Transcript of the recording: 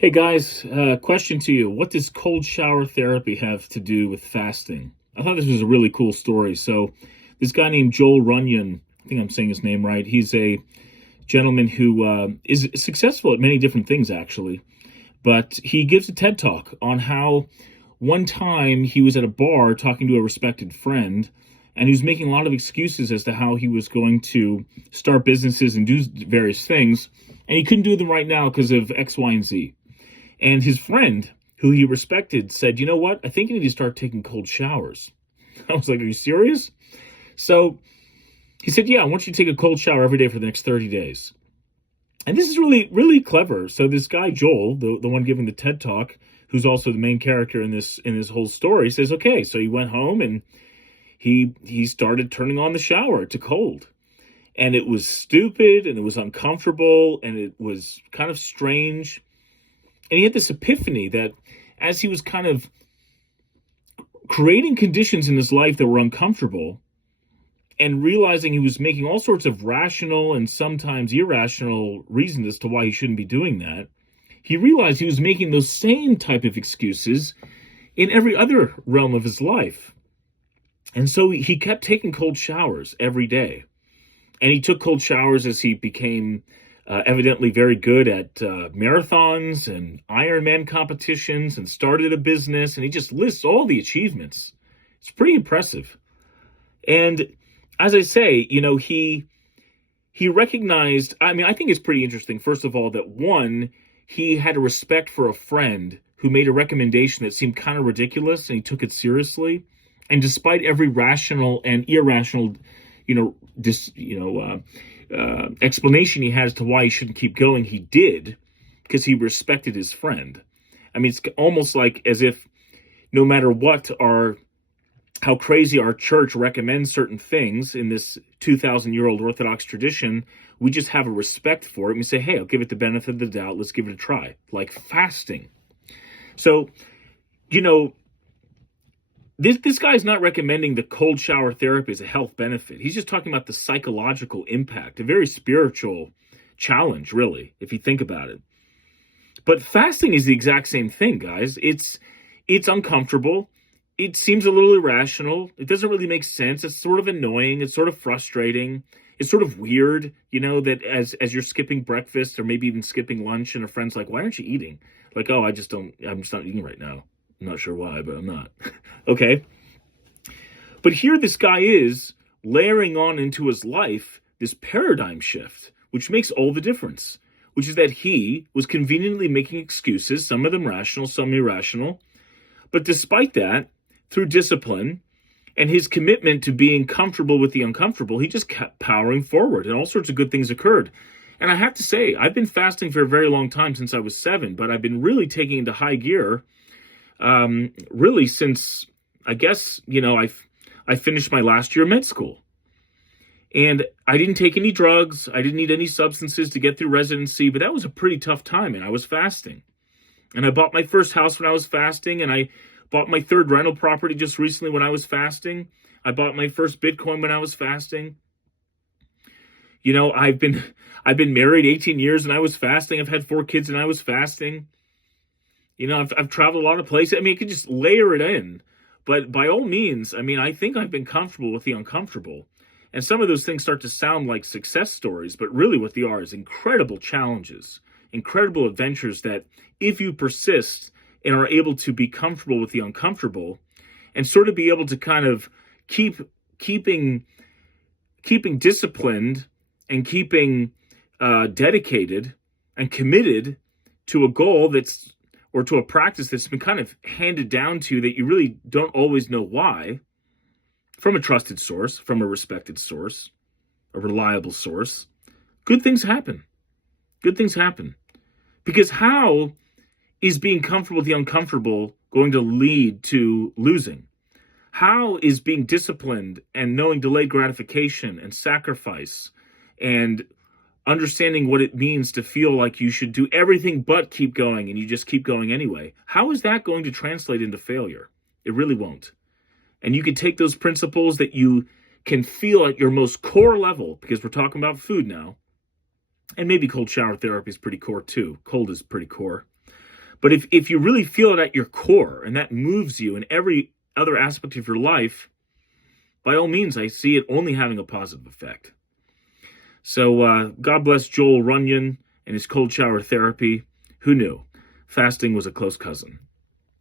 Hey guys, question to you. What does cold shower therapy have to do with fasting? I thought this was a really cool story. So, this guy named Joel Runyon, I think I'm saying his name right. He's a gentleman who is successful at many different things, actually. But he gives a TED talk on how one time he was at a bar talking to a respected friend, and he was making a lot of excuses as to how he was going to start businesses and do various things, and he couldn't do them right now because of X, Y, and Z. And his friend, who he respected, said, "You know what? I think you need to start taking cold showers." I was like, "Are you serious?" So he said, "Yeah, I want you to take a cold shower every day for the next 30 days." And this is really, really clever. So this guy, Joel, the one giving the TED talk, who's also the main character in this whole story, says, "Okay." So he went home and he started turning on the shower to cold. And it was stupid and it was uncomfortable and it was kind of strange. And he had this epiphany that as he was kind of creating conditions in his life that were uncomfortable and realizing he was making all sorts of rational and sometimes irrational reasons as to why he shouldn't be doing that, he realized he was making those same type of excuses in every other realm of his life. And so he kept taking cold showers every day. And he took cold showers as he became evidently very good at marathons and Ironman competitions and started a business. And he just lists all the achievements. It's pretty impressive. And as I say, he recognized, I mean, I think it's pretty interesting, first of all, that one, he had a respect for a friend who made a recommendation that seemed kind of ridiculous and he took it seriously. And despite every rational and irrational, explanation he had as to why he shouldn't keep going, he did because he respected his friend. I mean, it's almost like as if no matter how crazy our church recommends certain things in this 2,000-year-old Orthodox tradition, we just have a respect for it. And we say, hey, I'll give it the benefit of the doubt. Let's give it a try. Like fasting. So, this guy's not recommending the cold shower therapy as a health benefit. He's just talking about the psychological impact, a very spiritual challenge, really, if you think about it. But fasting is the exact same thing, guys. It's uncomfortable. It seems a little irrational. It doesn't really make sense. It's sort of annoying. It's sort of frustrating. It's sort of weird, that as you're skipping breakfast or maybe even skipping lunch and a friend's like, "Why aren't you eating?" Like, "Oh, I'm just not eating right now. I'm not sure why, but I'm not." Okay. But here this guy is layering on into his life this paradigm shift, which makes all the difference, which is that he was conveniently making excuses, some of them rational, some irrational. But despite that, through discipline and his commitment to being comfortable with the uncomfortable, he just kept powering forward and all sorts of good things occurred. And I have to say, I've been fasting for a very long time, since I was 7, but I've been really taking into high gear really since, I guess, I finished my last year of med school. And I didn't take any drugs. I didn't need any substances to get through residency, but that was a pretty tough time, and I was fasting. And I bought my first house when I was fasting, and I bought my third rental property just recently when I was fasting. I bought my first Bitcoin when I was fasting. I've been married 18 years and I was fasting. I've had 4 kids and I was fasting. I've traveled a lot of places. I mean, you could just layer it in. But by all means, I mean, I think I've been comfortable with the uncomfortable. And some of those things start to sound like success stories, but really what they are is incredible challenges, incredible adventures that if you persist and are able to be comfortable with the uncomfortable and sort of be able to kind of keeping disciplined and keeping dedicated and committed to a goal or to a practice that's been kind of handed down to you that you really don't always know why, from a trusted source, from a respected source, a reliable source, good things happen. Good things happen. Because how is being comfortable with the uncomfortable going to lead to losing? How is being disciplined and knowing delayed gratification and sacrifice and understanding what it means to feel like you should do everything but keep going and you just keep going anyway, how is that going to translate into failure? It really won't. And you can take those principles that you can feel at your most core level, because we're talking about food now, and maybe cold shower therapy is pretty core too. Cold is pretty core. But if you really feel it at your core and that moves you in every other aspect of your life, by all means, I see it only having a positive effect. So God bless Joel Runyon and his cold shower therapy. Who knew? Fasting was a close cousin.